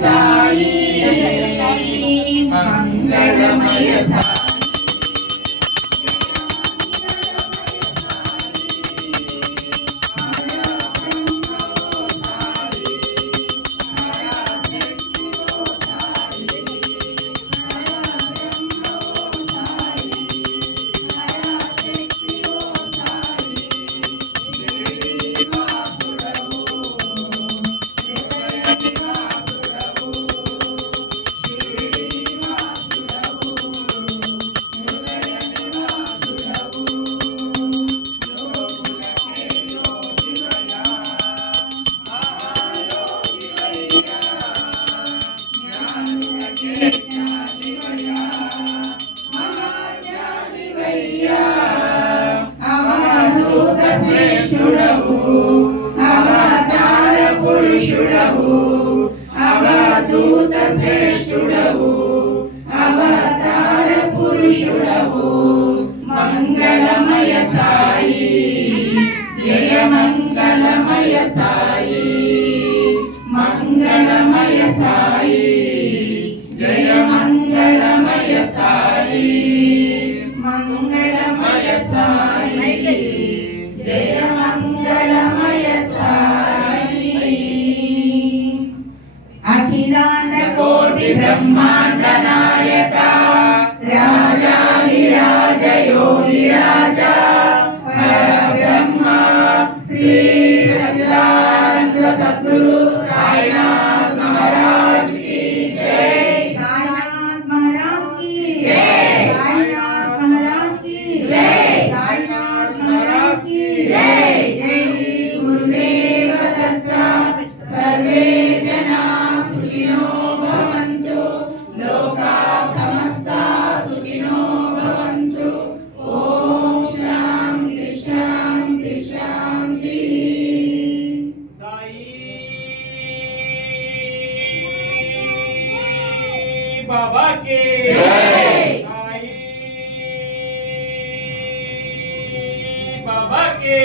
సాయి మంగళమయ సాయి అవధూత శ్రేష్ఠుడవు అవతార పురుషుడవు అవధూత శ్రేష్ఠుడవు అవతార పురుషుడవు మంగళమయ సాయి జయ మంగళమయ సాయి మంగళమయ సాయి జయ మంగళమయ సాయి మంగళమయ సాయి జయ మంగళమయ సాయి అఖిలాండ కోటి బ్రహ్మాండ నాయక రాజాధిరాజ యోగి రాజా పరబ్రహ్మ శ్రీ సచ్చిదానంద సద్గురు సాయినాథ్ మహారాజ్ की जय साईनाथ महाराज की जय साईनाथ महाराज की जय साईनाथ महाराज की जय जय गुरुदेव दत्त सर्वे जना सुखिनो भवन्तु लोका समस्ता सुखिनो भवन्तु ओम शांति शांति शांति बाबा के जय साईं बाबा के